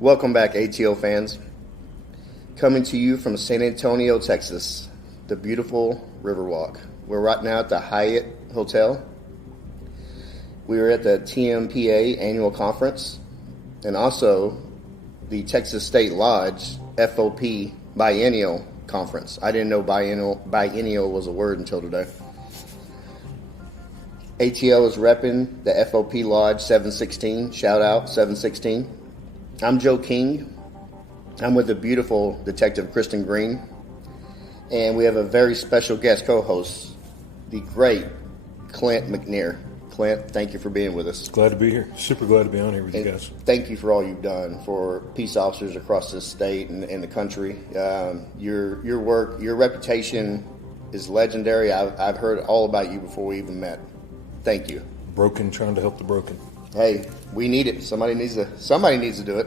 Welcome back, ATO fans. Coming to you from San Antonio, Texas, the beautiful Riverwalk. We're right now at the Hyatt Hotel. We are at the TMPA annual conference and also the Texas State Lodge FOP biennial conference. I didn't know biennial was a word until today. ATO is repping the FOP Lodge 716. Shout out 716. I'm Joe King. I'm with the beautiful Detective Kristen Green. And we have a very special guest co-host, the great Clint McNear. Clint, thank you for being with us. Glad to be here. Super glad to be on here with you guys. Thank you for all you've done for peace officers across this state and the country. Your work, your reputation is legendary. I've heard all about you before we even met. Thank you. Broken, trying to help the broken. Hey, we need it. Somebody needs to do it.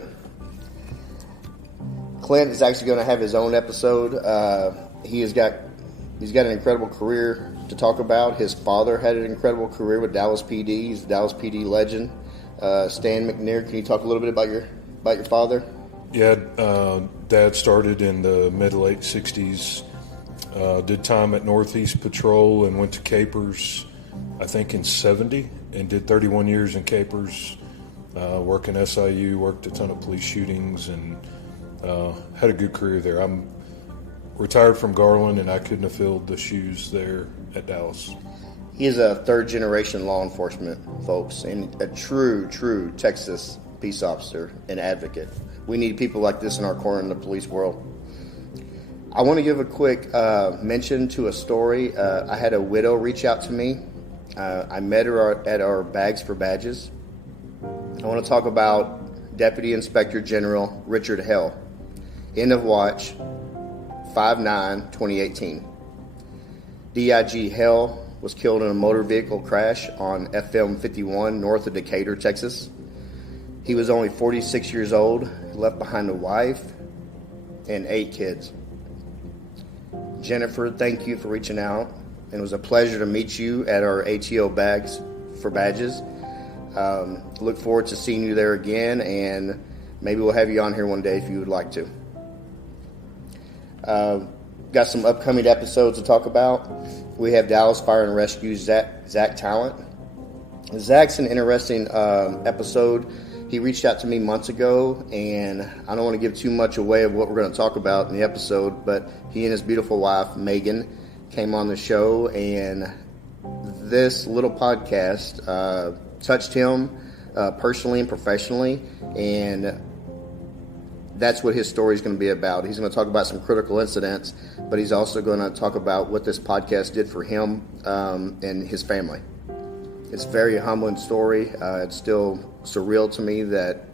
Clint is actually going to have his own episode. He's got an incredible career to talk about. His father had an incredible career with Dallas PD. He's a Dallas PD legend. Stan McNear, can you talk a little bit about your father? Yeah, Dad started in the mid to late 60s. Did time at Northeast Patrol and went to Capers, I think in 70, and did 31 years in Capers. Worked in SIU, worked a ton of police shootings, and had a good career there. I'm retired from Garland, and I couldn't have filled the shoes there at Dallas. He is a third-generation law enforcement, folks, and a true Texas peace officer and advocate. We need people like this in our corner in the police world. I want to give a quick mention to a story. I had a widow reach out to me. I met her at our Bags for Badges. I want to talk about Deputy Inspector General Richard Hale. End of watch, 5/9/2018. DIG Hale was killed in a motor vehicle crash on FM 51 north of Decatur, Texas. He was only 46 years old, left behind a wife and 8 kids. Jennifer, thank you for reaching out. And it was a pleasure to meet you at our ATO Bags for Badges. Look forward to seeing you there again, and maybe we'll have you on here one day if you would like to. Got some upcoming episodes to talk about. We have Dallas Fire and Rescue Zach Talent. Zach's an interesting episode. He reached out to me months ago, and I don't want to give too much away of what we're going to talk about in the episode, but he and his beautiful wife, Megan, came on the show, and this little podcast touched him personally and professionally, and that's what his story is going to be about. He's going to talk about some critical incidents, but he's also going to talk about what this podcast did for him and his family. It's a very humbling story. It's still surreal to me that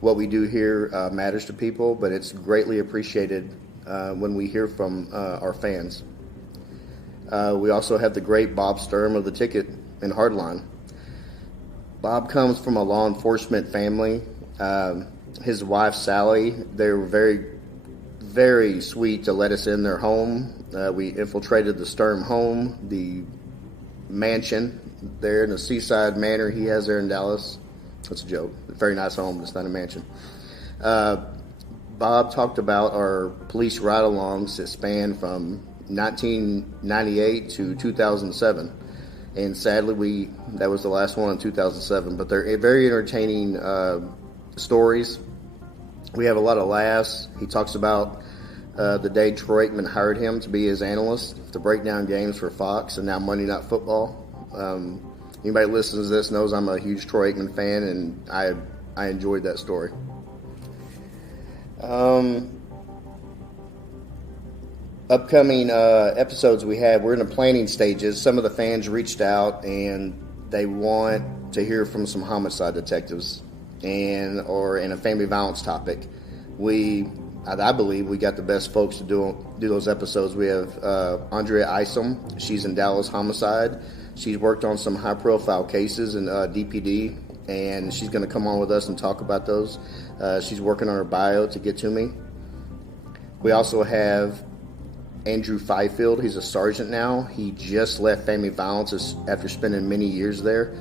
what we do here matters to people, but it's greatly appreciated when we hear from our fans. We also have the great Bob Sturm of the Ticket and Hardline. Bob comes from a law enforcement family. His wife, Sally, they were very, very sweet to let us in their home. We infiltrated the Sturm home, the mansion there in the Seaside Manor he has there in Dallas. That's a joke. A very nice home, but it's not a mansion. Bob talked about our police ride-alongs that span from 1998 to 2007. And sadly, that was the last one in 2007. But they're very entertaining stories. We have a lot of laughs. He talks about the day Troy Aikman hired him to be his analyst to break down games for Fox and now Monday Night Football. Anybody who listens to this knows I'm a huge Troy Aikman fan, and I enjoyed that story. Upcoming episodes we're in the planning stages. Some of the fans reached out and they want to hear from some homicide detectives or in a family violence topic. I believe we got the best folks to do those episodes. We have Andrea Isom. She's in Dallas Homicide. She's worked on some high-profile cases in DPD, and she's going to come on with us and talk about those. She's working on her bio to get to me. We also have Andrew Fifield. He's a sergeant now. He just left family violence after spending many years there.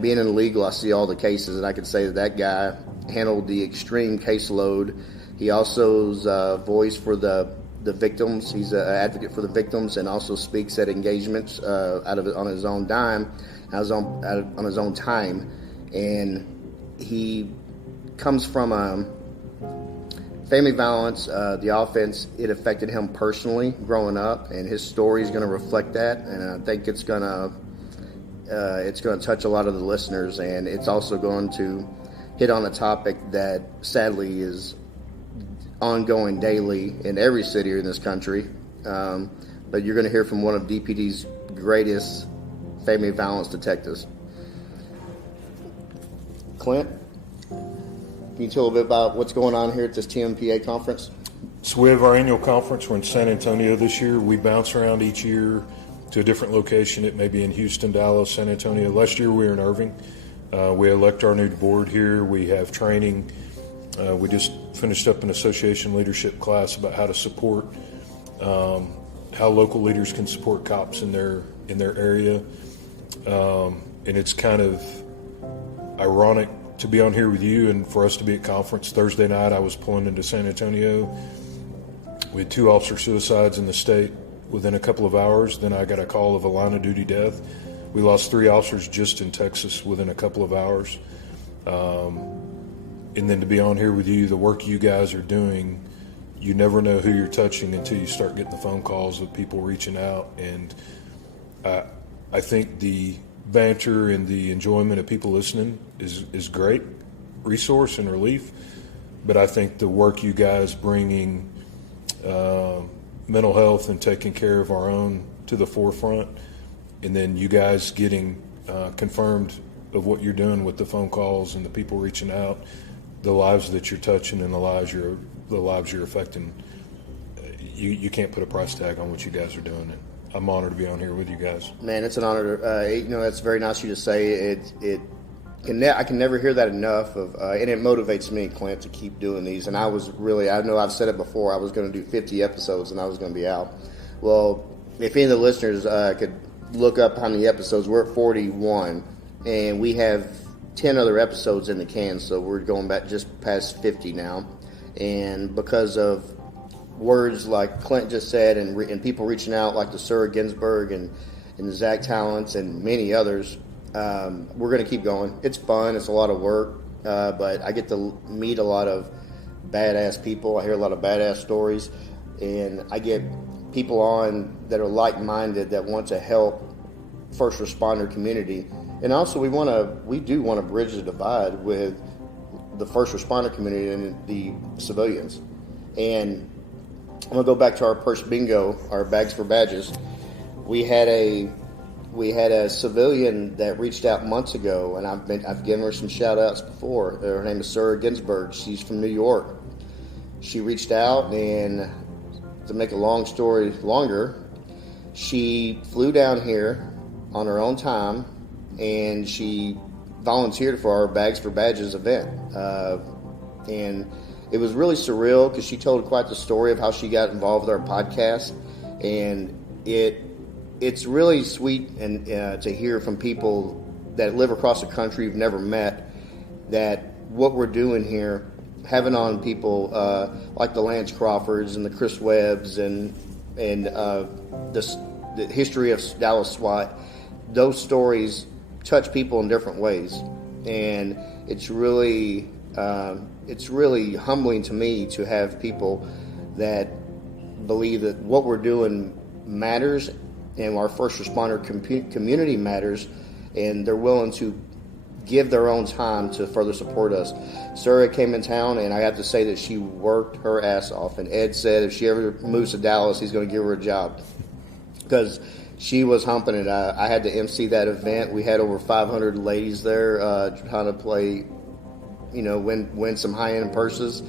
being in legal, I see all the cases, and I can say that guy handled the extreme caseload. He also is a voice for the victims. He's an advocate for the victims, and also speaks at engagements on his own dime, on his own time. And he comes from family violence. The offense, it affected him personally growing up, and his story is going to reflect that. And I think it's going to touch a lot of the listeners, and it's also going to hit on a topic that sadly is ongoing daily in every city in this country. But you're going to hear from one of DPD's greatest family violence detectives. Clint, can you tell a bit about what's going on here at this TMPA conference? So we have our annual conference. We're in San Antonio this year. We bounce around each year to a different location. It may be in Houston, Dallas, San Antonio. Last year we were in Irving. We elect our new board here. We have training. We just finished up an association leadership class about how to support, how local leaders can support cops in their area. And it's kind of ironic to be on here with you and for us to be at conference. Thursday night I was pulling into San Antonio. We had 2 officer suicides in the state within a couple of hours. Then I got a call of a line of duty death. We lost 3 officers just in Texas within a couple of hours. And then to be on here with you, the work you guys are doing, you never know who you're touching until you start getting the phone calls of people reaching out. And I think the banter and the enjoyment of people listening is great resource and relief. But I think the work you guys bringing mental health and taking care of our own to the forefront, and then you guys getting confirmed of what you're doing with the phone calls and the people reaching out, the lives that you're touching and the lives you're affecting, you can't put a price tag on what you guys are doing. And I'm honored to be on here with you guys. Man, it's an honor. That's very nice of you to say. I can never hear that enough, and it motivates me, Clint, to keep doing these. And I know I've said it before, I was going to do 50 episodes and I was going to be out. Well, if any of the listeners could look up how many episodes, we're at 41, and we have 10 other episodes in the can, so we're going back just past 50 now. And because of words like Clint just said, and people reaching out like the Sarah Ginsburg and the Zach Talents and many others, we're going to keep going. It's fun. It's a lot of work, but I get to meet a lot of badass people. I hear a lot of badass stories, and I get people on that are like-minded that want to help first responder community. And also we do want to bridge the divide with the first responder community and the civilians. And I'm going to go back to our first bingo, our bags for badges. We had a civilian that reached out months ago, and I've given her some shout outs before. Her name is Sarah Ginsburg. She's from New York. She reached out, and to make a long story longer, she flew down here on her own time, and she volunteered for our Bags for Badges event. And it was really surreal because she told quite the story of how she got involved with our podcast. And it's really sweet and to hear from people that live across the country you've never met, that what we're doing here, having on people like the Lance Crawfords and the Chris Webbs and the history of Dallas SWAT, those stories touch people in different ways. And it's really humbling to me to have people that believe that what we're doing matters and our first responder community matters, and they're willing to give their own time to further support us. Sarah came in town, and I have to say that she worked her ass off. And Ed said if she ever moves to Dallas, he's going to give her a job, because she was humping it. I had to MC that event. We had over 500 ladies there trying to play, win some high-end purses.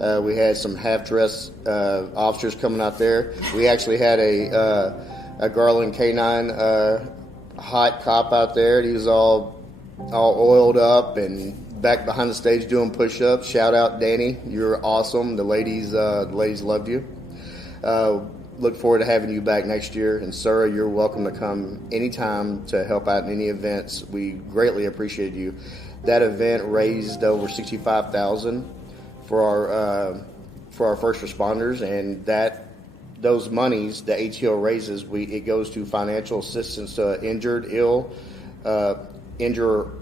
We had some half-dressed officers coming out there. We actually had a Garland K9 hot cop out there. He was all oiled up and back behind the stage doing push-ups. Shout out, Danny. You're awesome. The ladies loved you. look forward to having you back next year. And Sarah, you're welcome to come anytime to help out in any events. We greatly appreciate you. That event raised over $65,000 for our first responders, and those monies the ATO raises, it goes to financial assistance to injured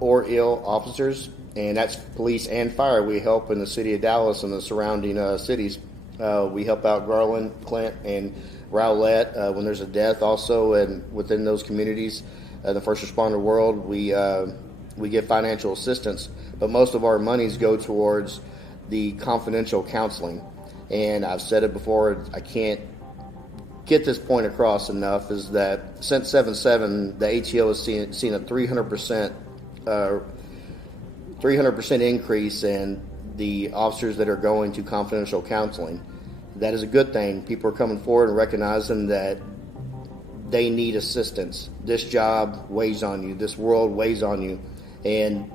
or ill officers, and that's police and fire. We help in the city of Dallas and the surrounding cities. We help out Garland, Clint, and Rowlett when there's a death. Also, and within those communities, the first responder world, we give financial assistance, but most of our monies go towards the confidential counseling. And I've said it before, I can't get this point across enough, is that since 7/7, the ATO has seen a 300% increase in the officers that are going to confidential counseling. That is a good thing. People are coming forward and recognizing that they need assistance. This job weighs on you. This world weighs on you. And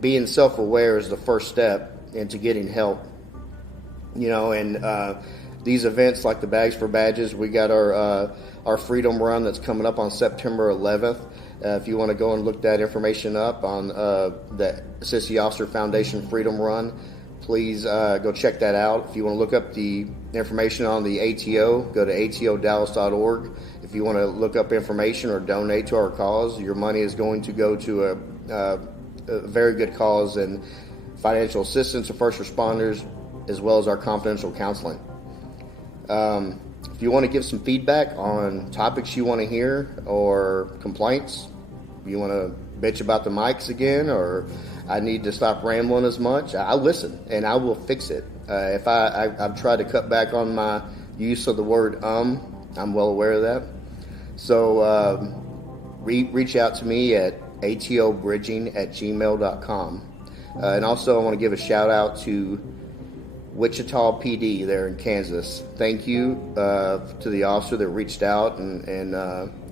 being self-aware is the first step into getting help. And these events like the Bags for Badges, we got our Freedom Run that's coming up on September 11th. If you want to go and look that information up on the Assist the Officer Foundation Freedom Run, please go check that out. If you want to look up the information on the ATO, go to atodallas.org. If you want to look up information or donate to our cause, your money is going to go to a very good cause and financial assistance to first responders, as well as our confidential counseling. If you want to give some feedback on topics you want to hear or complaints, you want to bitch about the mics again, or I need to stop rambling as much, I'll listen and I will fix it. If I've tried to cut back on my use of the word I'm well aware of that. So reach out to me at atobridging@gmail.com. And also I want to give a shout out to Wichita PD there in Kansas. Thank you to the officer that reached out and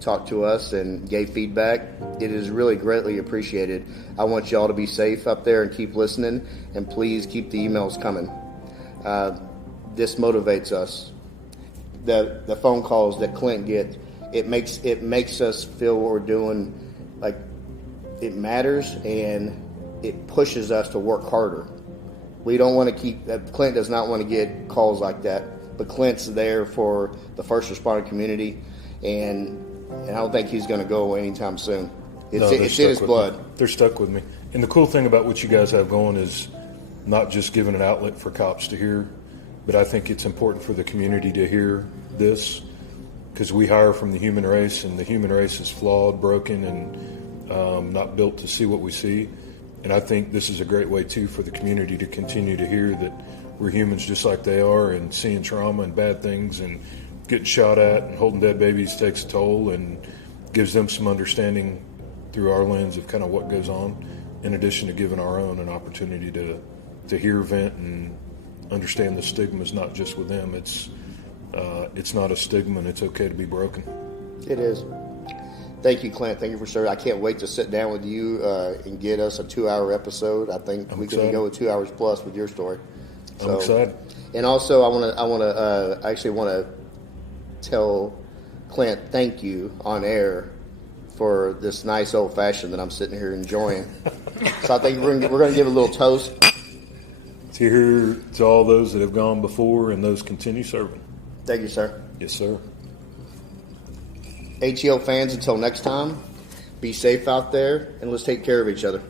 talked to us and gave feedback. It is really greatly appreciated. I want y'all to be safe up there and keep listening, and please keep the emails coming. This motivates us. The phone calls that Clint gets, it makes us feel what we're doing like it matters, and it pushes us to work harder. We don't want to Clint does not want to get calls like that, but Clint's there for the first responder community, and I don't think he's going to go anytime soon. It's in his blood. They're stuck with me. And the cool thing about what you guys have going is not just giving an outlet for cops to hear, but I think it's important for the community to hear this, because we hire from the human race, and the human race is flawed, broken, and not built to see what we see. And I think this is a great way, too, for the community to continue to hear that we're humans just like they are, and seeing trauma and bad things and getting shot at and holding dead babies takes a toll, and gives them some understanding through our lens of kind of what goes on, in addition to giving our own an opportunity to hear, vent, and understand the stigma is not just with them. It's not a stigma, and it's okay to be broken. It is. Thank you, Clint. Thank you for sharing. I can't wait to sit down with you and get us a 2-hour episode. I think we can go with 2 hours plus with your story. I'm excited. And also, I want to tell Clint thank you on air for this nice old fashioned that I'm sitting here enjoying. So I think we're going to give a little toast. To all those that have gone before and those continue serving. Thank you, sir. Yes, sir. ATO fans, until next time, be safe out there, and let's take care of each other.